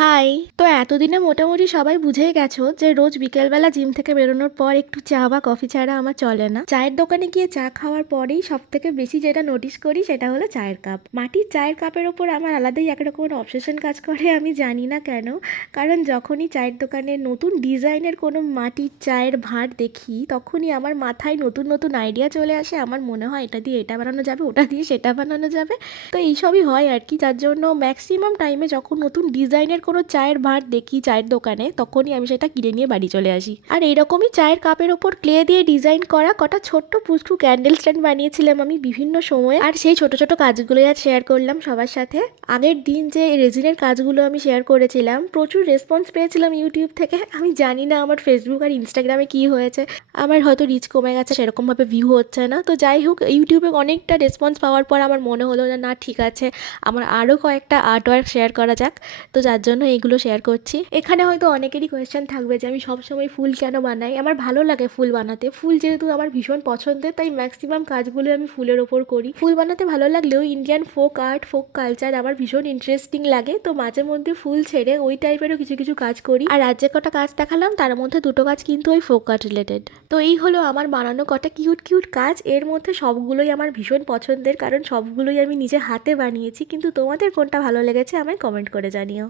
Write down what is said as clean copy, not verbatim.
High! তো এতদিনে মোটামুটি সবাই বুঝেই গেছো যে রোজ বিকেলবেলা জিম থেকে বেরোনোর পর একটু চা বা কফি ছাড়া আমার চলে না। চায়ের দোকানে গিয়ে চা খাওয়ার পরেই সবথেকে বেশি যেটা নোটিস করি সেটা হলো চায়ের কাপ। মাটির চায়ের কাপের ওপর আমার আলাদাই একরকমের অবসেশন কাজ করে, আমি জানি না কেন। কারণ যখনই চায়ের দোকানে নতুন ডিজাইনের কোনো মাটির চায়ের ভাঁড় দেখি তখনই আমার মাথায় নতুন নতুন আইডিয়া চলে আসে। আমার মনে হয় এটা দিয়ে এটা বানানো যাবে, ওটা দিয়ে সেটা বানানো যাবে। তো এইসবই হয় আর কি, যার জন্য ম্যাক্সিমাম টাইমে যখন নতুন ডিজাইনের কোনো চায়ের ভাঁড় দেখি চায়ের দোকানে তখনই আমি সেটা কিনে নিয়ে বাড়ি চলে আসি। আর এরকমই চায়ের কাপের ওপর ক্লে দিয়ে ডিজাইন করা কটা ছোট্ট পুচকু ক্যান্ডেল স্ট্যান্ড বানিয়েছিলাম আমি বিভিন্ন সময়ে। আর সেই ছোট ছোট কাজগুলোই আজ শেয়ার করলাম সবার সাথে। আগের দিন যে রেজিনের কাজগুলো আমি শেয়ার করেছিলাম, প্রচুর রেসপন্স পেয়েছিলাম ইউটিউব থেকে। আমি জানি না আমার ফেসবুক আর ইনস্টাগ্রামে কি হয়েছে, আমার হয়তো রিচ কমে গেছে, সেরকমভাবে ভিউ হচ্ছে না। তো যাই হোক, ইউটিউবে অনেকটা রেসপন্স পাওয়ার পর আমার মনে হলো যে না ঠিক আছে, আমার আরও কয়েকটা আর্ট ওয়ার্ক শেয়ার করা যাক। তো যার জন্য এইগুলো শেয়ার করছি। এখানে হয়তো অনেকেরই কোয়েশ্চেন থাকবে যে আমি সবসময় ফুল কেন বানাই। আমার ভালো লাগে ফুল বানাতে, ফুল যেহেতু আমার ভীষণ পছন্দের তাই ম্যাক্সিমাম কাজগুলো আমি ফুলের ওপর করি। ফুল বানাতে ভালো লাগলেও Indian folk art, folk culture আমার ভীষণ ইন্টারেস্টিং লাগে। তো মাঝে মধ্যে ফুল ছেড়ে ওই টাইপেরও কিছু কিছু কাজ করি। আর আজ যে কটা কাজ দেখালাম তার মধ্যে দুটো কাজ কিন্তু ওই ফোক আর্ট রিলেটেড। তো এই হলো আমার বানানো কটা কিউট কিউট কাজ। এর মধ্যে সবগুলোই আমার ভীষণ পছন্দের, কারণ সবগুলোই আমি নিজে হাতে বানিয়েছি। কিন্তু তোমাদের কোনটা ভালো লেগেছে আমায় কমেন্ট করে জানিও।